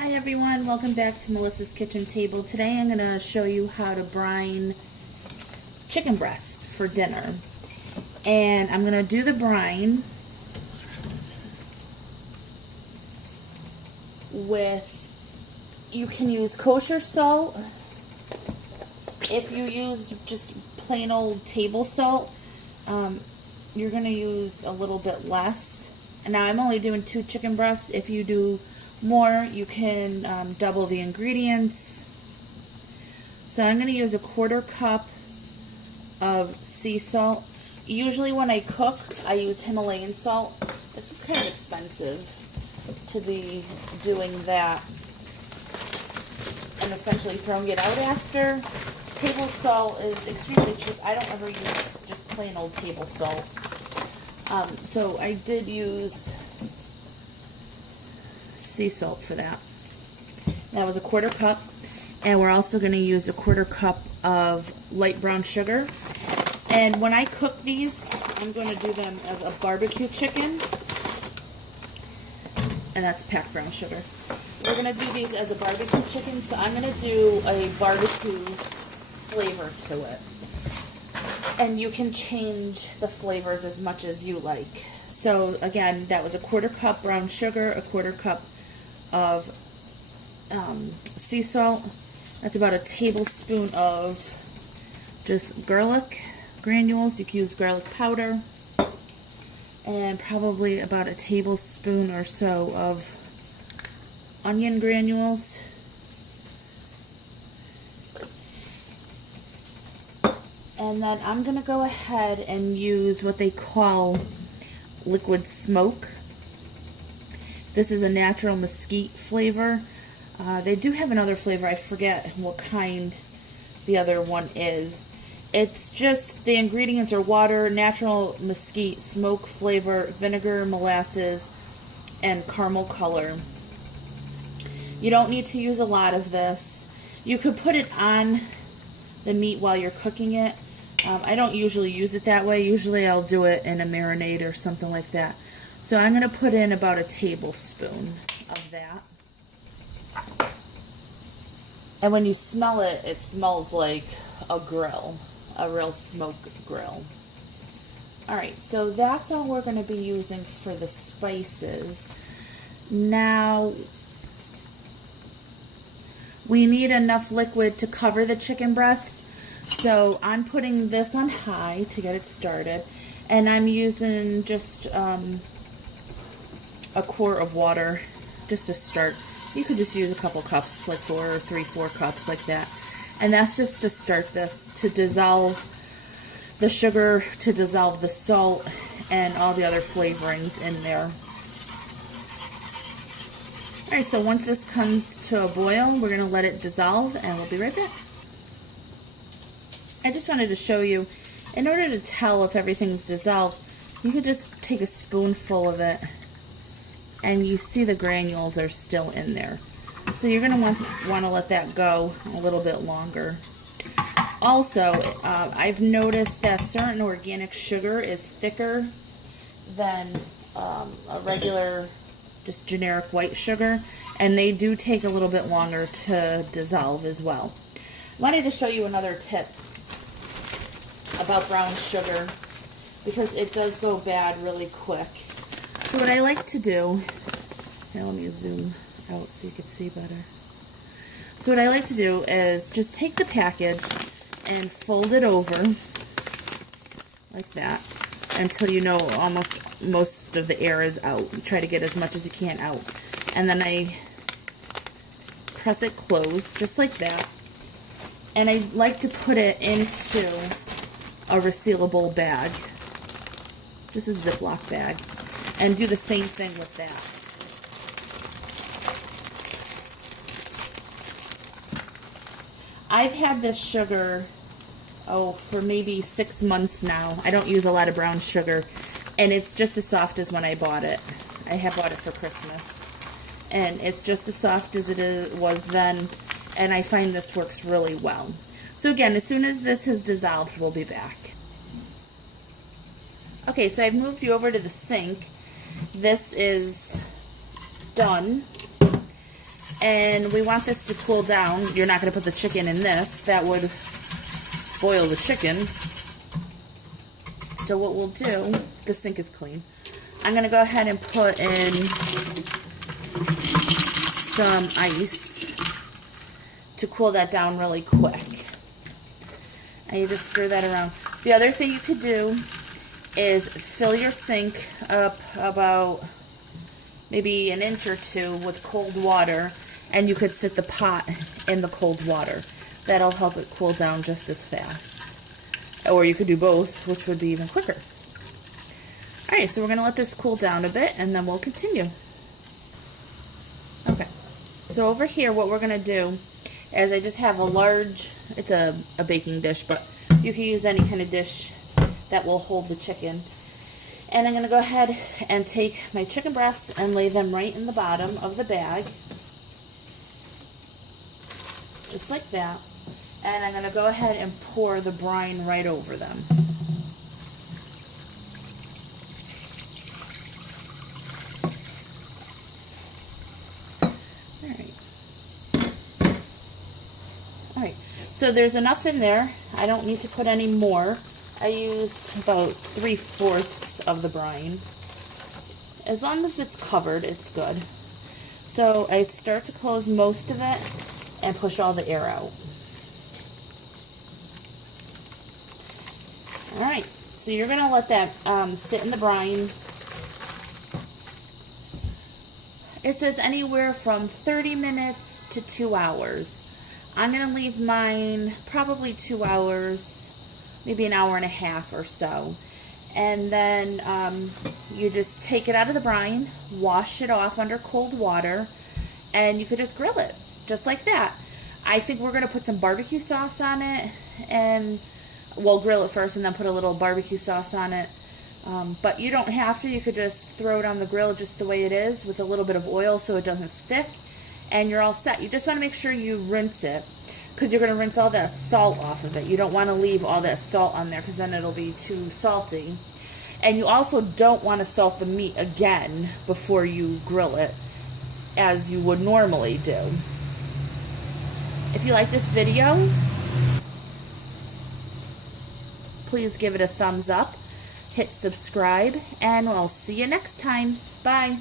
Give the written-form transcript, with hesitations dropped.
Hi everyone, welcome back to Melissa's Kitchen Table. Today I'm going to show you how to brine chicken breast for dinner. And I'm going to do the brine with, you can use kosher salt. If you use just plain old table salt, you're going to use a little bit less. And now I'm only doing 2 chicken breasts. If you do more, you can double the ingredients. So I'm going to use a 1/4 cup of sea salt. Usually when I cook, I use Himalayan salt. It's just kind of expensive to be doing that and essentially throwing it out after. Table salt is extremely cheap. I don't ever use just plain old table salt. So I did use sea salt for that. That was a 1/4 cup, and we're also going to use a 1/4 cup of light brown sugar. And when I cook these, I'm going to do them as a barbecue chicken, and that's packed brown sugar. We're going to do these as a barbecue chicken, so I'm going to do a barbecue flavor to it. And you can change the flavors as much as you like. So again, that was a 1/4 cup brown sugar, a 1/4 cup of sea salt. That's about a tablespoon of just garlic granules. You can use garlic powder. And probably about a tablespoon or so of onion granules. And then I'm going to go ahead and use what they call liquid smoke. This is a natural mesquite flavor. They do have another flavor. I forget what kind the other one is. It's just the ingredients are water, natural mesquite, smoke flavor, vinegar, molasses, and caramel color. You don't need to use a lot of this. You could put it on the meat while you're cooking it. I don't usually use it that way. Usually I'll do it in a marinade or something like that. So I'm going to put in about a tablespoon of that. And when you smell it, it smells like a grill, a real smoke grill. Alright, so that's all we're going to be using for the spices. Now, we need enough liquid to cover the chicken breast. So I'm putting this on high to get it started. And I'm using just a quart of water just to start. You could just use a couple cups, like 4 cups like that. And that's just to start this, to dissolve the sugar, to dissolve the salt, and all the other flavorings in there. Alright, so once this comes to a boil, we're going to let it dissolve, and we'll be right back. I just wanted to show you, in order to tell if everything's dissolved, you could just take a spoonful of it, and you see the granules are still in there. So you're going to want to let that go a little bit longer. Also, I've noticed that certain organic sugar is thicker than a regular, just generic white sugar, and they do take a little bit longer to dissolve as well. I wanted to show you another tip about brown sugar, because it does go bad really quick. So what I like to do, here, let me zoom out so you can see better. So what I like to do is just take the package and fold it over like that until you know almost most of the air is out. You try to get as much as you can out. And then I press it closed just like that. And I like to put it into a resealable bag, just a Ziploc bag, and do the same thing with that. I've had this sugar, for maybe 6 months now. I don't use a lot of brown sugar, and it's just as soft as when I bought it. I had bought it for Christmas, and it's just as soft as it was then, and I find this works really well. So again, as soon as this has dissolved, we'll be back. Okay, so I've moved you over to the sink. This is done. And we want this to cool down. You're not going to put the chicken in this. That would boil the chicken. So what we'll do, the sink is clean. I'm going to go ahead and put in some ice to cool that down really quick. And you just stir that around. The other thing you could do is fill your sink up about maybe an inch or two with cold water, and you could sit the pot in the cold water. That'll help it cool down just as fast. Or you could do both, which would be even quicker. Alright, so we're going to let this cool down a bit, and then we'll continue. Okay, so over here what we're going to do is I just have a large, it's a baking dish, but you can use any kind of dish that will hold the chicken. And I'm going to go ahead and take my chicken breasts and lay them right in the bottom of the bag. Just like that. And I'm going to go ahead and pour the brine right over them. Alright, so there's enough in there. I don't need to put any more. I used about 3/4 of the brine. As long as it's covered, it's good. So I start to close most of it and push all the air out. Alright, so you're going to let that sit in the brine. It says anywhere from 30 minutes to 2 hours. I'm going to leave mine probably 2 hours, maybe an hour and a half or so. And then you just take it out of the brine, wash it off under cold water, and you could just grill it, just like that. I think we're going to put some barbecue sauce on it, and we'll grill it first and then put a little barbecue sauce on it. But you don't have to. You could just throw it on the grill just the way it is with a little bit of oil so it doesn't stick. And you're all set. You just want to make sure you rinse it, because you're going to rinse all that salt off of it. You don't want to leave all that salt on there, because then it'll be too salty. And you also don't want to salt the meat again before you grill it, as you would normally do. If you like this video, please give it a thumbs up, hit subscribe, and we'll see you next time. Bye.